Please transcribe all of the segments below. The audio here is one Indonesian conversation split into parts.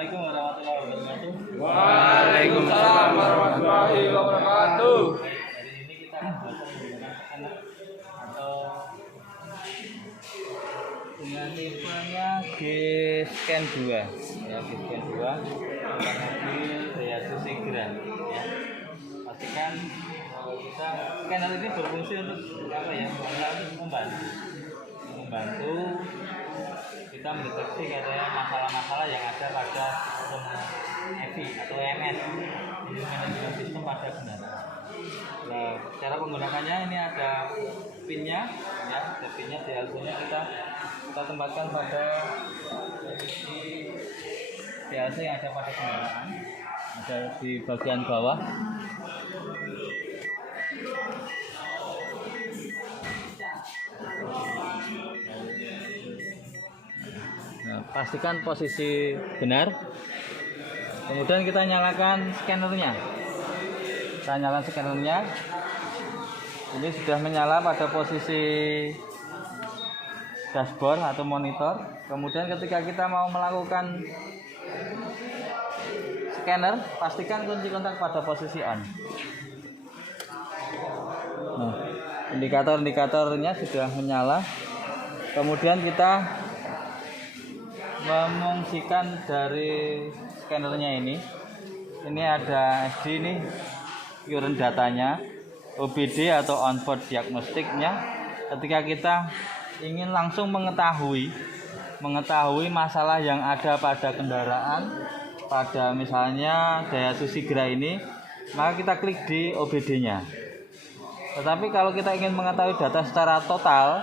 Assalamualaikum warahmatullahi wabarakatuh. Waalaikumsalam warahmatullahi wabarakatuh. Hari ini kita akan belajar menggunakan scanner atau dengan tipenya G-Scan 2 ya, G-Scan 2 mobil Daihatsu Sigra ya. Pastikan kita scanner ini berfungsi untuk apa ya? Membantu kita mendeteksi katanya masalah-masalah yang ada pada sistem EV atau EMS, Engine Management System pada kendaraan. Nah, cara penggunakannya ini ada pinnya, ya, ada pinnya di Daihatsu-nya kita tempatkan pada posisi Daihatsu yang ada pada kendaraan, ada di bagian bawah. Nah, pastikan posisi benar. Kemudian kita nyalakan scannernya. Kita nyalakan scannernya. Ini sudah menyala pada posisi dashboard atau monitor. Kemudian ketika kita mau melakukan scanner, pastikan kunci kontak pada posisi on. Nah, indikator-indikatornya sudah menyala. Kemudian kita memungsikan dari scannernya ini ada SD ini current datanya, OBD atau onboard diagnostiknya. Ketika kita ingin langsung mengetahui masalah yang ada pada kendaraan, pada misalnya Daihatsu Sigra ini, maka kita klik di OBD-nya. Tetapi kalau kita ingin mengetahui data secara total,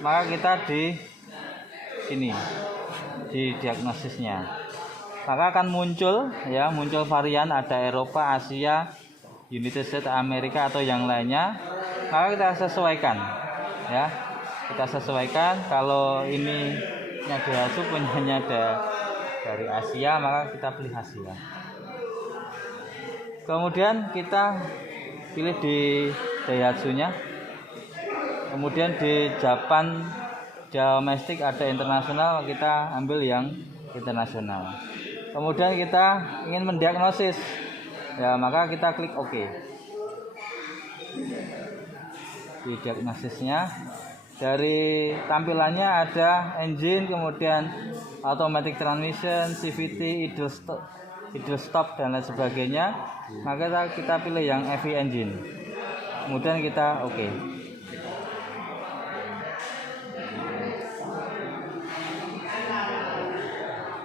maka kita di sini di diagnosisnya, maka akan muncul varian, ada Eropa, Asia, United States, Amerika atau yang lainnya. Maka kita sesuaikan ya, kalau ini Daihatsu punyanya dari Asia, maka kita pilih Asia. Kemudian kita pilih di Daihatsu-nya, kemudian di Japan domestik ada internasional, kita ambil yang internasional. Kemudian kita ingin mendiagnosis ya, maka kita klik OK. Di diagnosisnya, dari tampilannya ada engine, kemudian automatic transmission, CVT, idle stop dan lain sebagainya. Maka kita pilih yang EV engine, kemudian kita OK.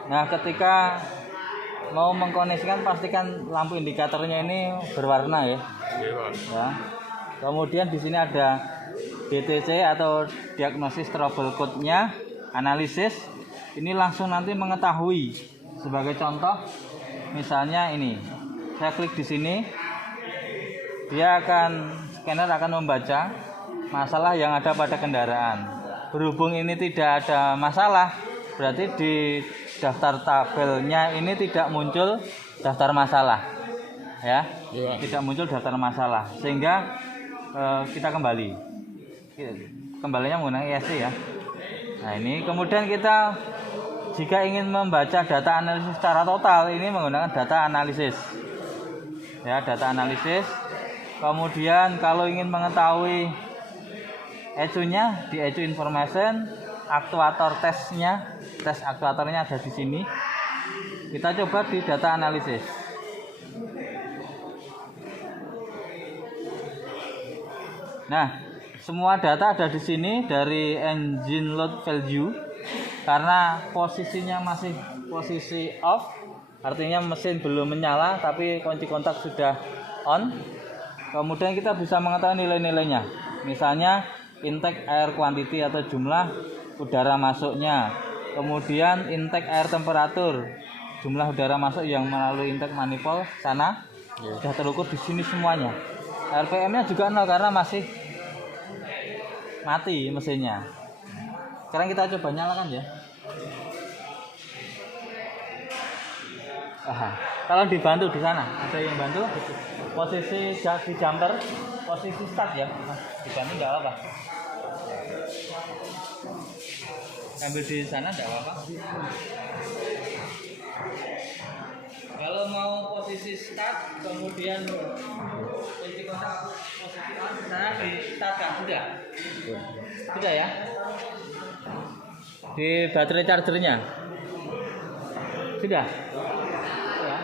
Nah, ketika mau mengkoneksikan, pastikan lampu indikatornya ini berwarna ya. Ya. Kemudian di sini ada DTC atau diagnosis trouble code-nya, analisis. Ini langsung nanti mengetahui. Sebagai contoh, misalnya ini, saya klik di sini, scanner akan membaca masalah yang ada pada kendaraan. Berhubung ini tidak ada masalah, berarti di daftar tabelnya ini tidak muncul daftar masalah ya, tidak muncul daftar masalah, sehingga kita kembalinya menggunakan ESC ya. Nah, ini kemudian kita jika ingin membaca data analisis secara total, ini menggunakan data analisis ya, data analisis. Kemudian kalau ingin mengetahui ECU-nya, di ECU information, aktuator tes aktuatornya ada di sini. Kita coba di data analisis. Nah, semua data ada di sini dari engine load value. Karena posisinya masih posisi off, artinya mesin belum menyala tapi kunci kontak sudah on. Kemudian kita bisa mengetahui nilai-nilainya. Misalnya intake air quantity atau jumlah udara masuknya, kemudian intake air temperatur, jumlah udara masuk yang melalui intake manifold sana sudah terukur di sini semuanya. RPM-nya juga 0 karena masih mati mesinnya. Sekarang kita coba nyalakan ya. Kalau dibantu di sana, ada yang bantu. Posisi di jumper, posisi start ya. Dibantu nggak apa-apa. Ambil di sana enggak apa-apa. posisi start, kemudian kunci kontak posisi on, sana di startkan sudah. Sudah ya. Di baterai chargernya sudah. Ya.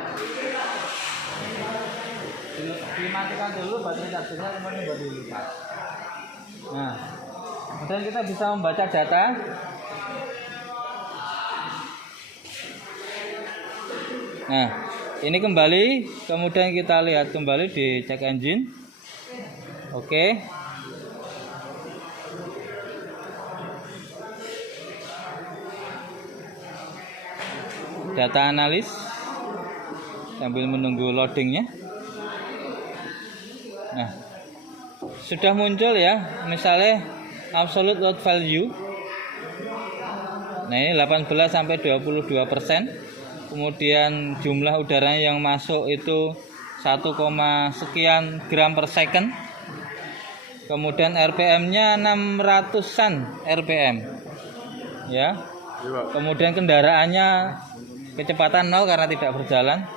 Dimatikan dulu baterai chargernya, kemudian baru dilipat. Nah, kemudian kita bisa membaca data. Nah, ini kembali, kemudian kita lihat kembali di check engine. Oke. Data analis sambil menunggu loadingnya. Nah, sudah muncul ya, misalnya absolute load value. Nah, ini 18 sampai 22%. Kemudian jumlah udaranya yang masuk itu 1, sekian gram per second. Kemudian RPM-nya 600-an RPM. Ya. Kemudian kendaraannya kecepatan 0 karena tidak berjalan.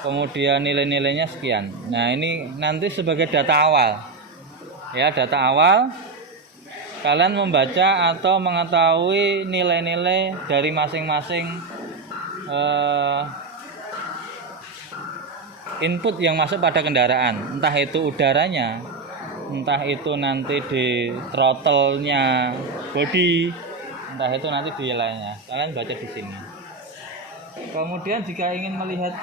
Kemudian nilai-nilainya sekian. Nah, ini nanti sebagai data awal. Ya, data awal. Kalian membaca atau mengetahui nilai-nilai dari masing-masing input yang masuk pada kendaraan, entah itu udaranya, entah itu nanti di throttle-nya body, entah itu nanti di lainnya. Kalian baca di sini. Kemudian jika ingin melihat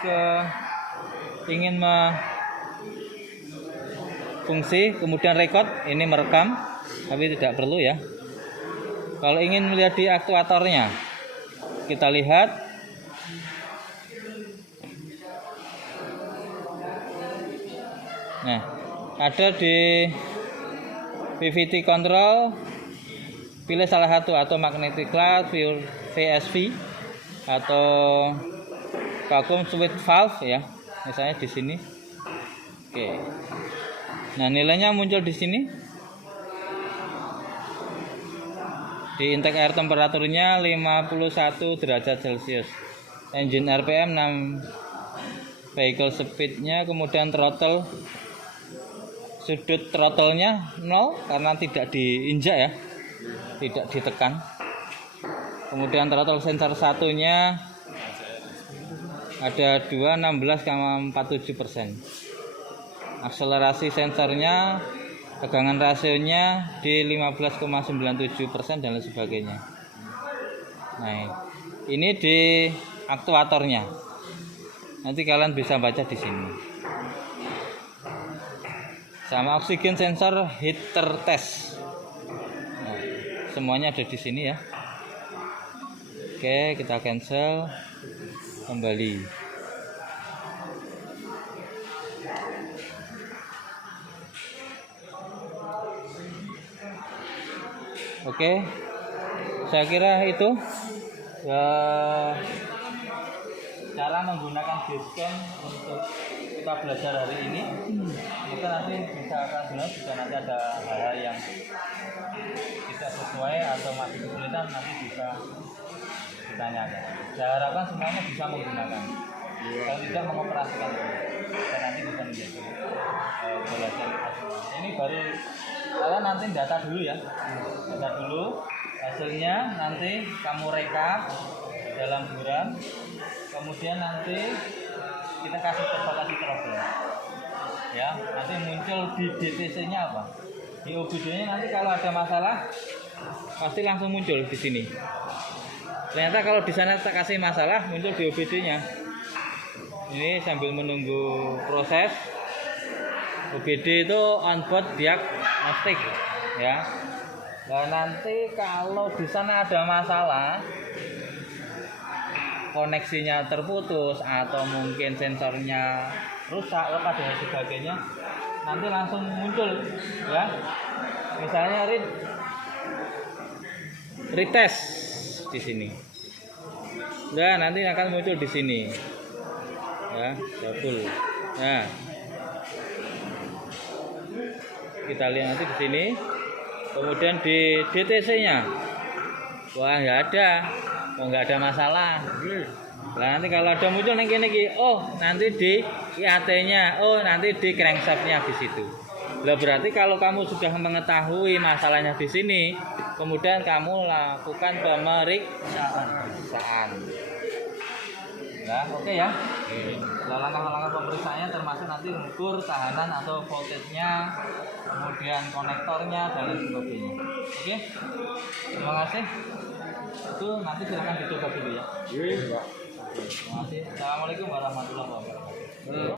fungsi, kemudian record, ini merekam, tapi tidak perlu ya. Kalau ingin melihat di aktuatornya, kita lihat. Nah, ada di PVT control, pilih salah satu, atau magnetic cloud, VSV, atau vacuum switch valve ya, misalnya di sini. Oke. Nah, nilainya muncul di sini. Di intake air temperaturnya 51 derajat Celcius. Engine RPM 6, vehicle speednya, kemudian throttle, sudut throttle-nya 0 karena tidak diinjak ya, tidak ditekan. Kemudian throttle sensor satunya ada 16,47%. Akselerasi sensornya, tegangan rasionya di 15,97% dan lain sebagainya. Nah, ini di aktuatornya. Nanti kalian bisa baca di sini. Sama oksigen sensor heater test. Nah, semuanya ada di sini ya. Oke, kita cancel, kembali. Oke, saya kira itu ya, cara menggunakan Basecamp untuk kita belajar hari ini. Mungkin nanti bisa nanti ada hal yang tidak sesuai atau masih kesulitan, nanti bisa ditanyakan. Saya harapkan semuanya bisa menggunakan. Kalau tidak mengoperasikan, dan nanti bisa menjadi belajar. Ini baru kalian nanti data dulu ya, data dulu hasilnya, nanti kamu rekap dalam buram, kemudian nanti kita kasih kasih problem ya, nanti muncul di DTC-nya apa, di OBD-nya nanti kalau ada masalah pasti langsung muncul di sini. Ternyata kalau di sana kita kasih masalah, muncul di OBD-nya. Ini sambil menunggu proses. OBD itu onboard diagnostic ya. Nah, nanti kalau di sana ada masalah, koneksinya terputus atau mungkin sensornya rusak, lepas dan sebagainya, nanti langsung muncul ya. Misalnya retest di sini. Nah, nanti akan muncul di sini. Ya, double. Nah, kita lihat nanti di sini. Kemudian di DTC-nya, wah nggak ada, nggak ada masalah. Nah, nanti kalau ada muncul ning kene iki, oh nanti di IAT-nya, oh nanti di crankshaft-nya di situ. Lah berarti kalau kamu sudah mengetahui masalahnya di sini, kemudian kamu lakukan pemeriksaan. Nah, oke ya. Nah, langkah-langkah pemeriksaannya termasuk nanti mengukur tahanan atau voltage-nya, kemudian konektornya dan lain sebagainya. Oke. Terima kasih. Itu nanti silakan dicoba dulu ya. Terima kasih. Assalamualaikum warahmatullahi wabarakatuh.